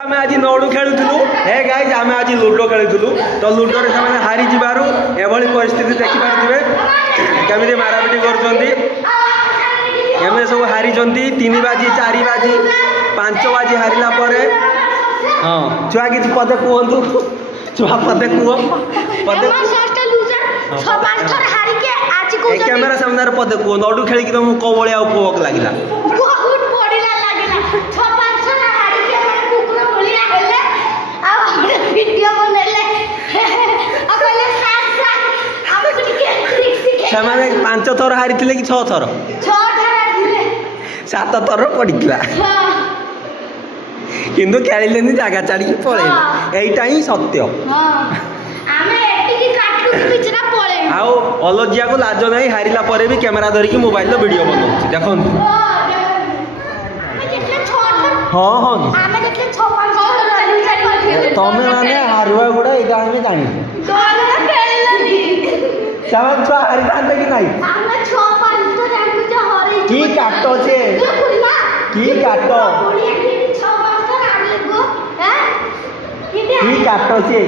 आम आज नौडू खेलुलु hey guys आम आज लुडो खेलुलु तो लुडो रे से हारी जीवार एभली परिस्थिति देखिपारे केमी मारापिटी कर सब हारी 3 बाजी 4 बाजी 5 बाजी हारिला हाँ छुआ कि पदे कहतु छुआ पदे कह पदे कैमेरा सामने पदे कह नौडू खेल तुमको कौ भाया उपभोग लगे ସେମାନେ 5 ଥର ହାରିଥିଲେ କି 6 ଥର 7 ଥର ପଡ଼ିଥିଲା କିନ୍ତୁ ଖେଳିଲେନି ଜାଗା ଛାଡ଼ିକି ପଳେଇଲେ ଏଇଟା ହିଁ ସତ୍ୟ ଆଉ ଅଲଜିଆକୁ ଲାଜ ନାହିଁ ହାରିଲା ପରେ ବି କ୍ୟାମେରା ଧରିକି ମୋବାଇଲର ଭିଡ଼ିଓ ବନାଉଛି ଦେଖନ୍ତୁ ହଁ ହଁ ତମେ ମାନେ ହାରିବା ଗୁଡ଼ା ଏଇଟା ଆମେ ଜାଣିଛୁ ସେମାନେ ଛୁଆ ହାରିଥାନ୍ତେ କି ନାହିଁ କି କାଟ ସେ କି କାଟ କି କାଟ ସେ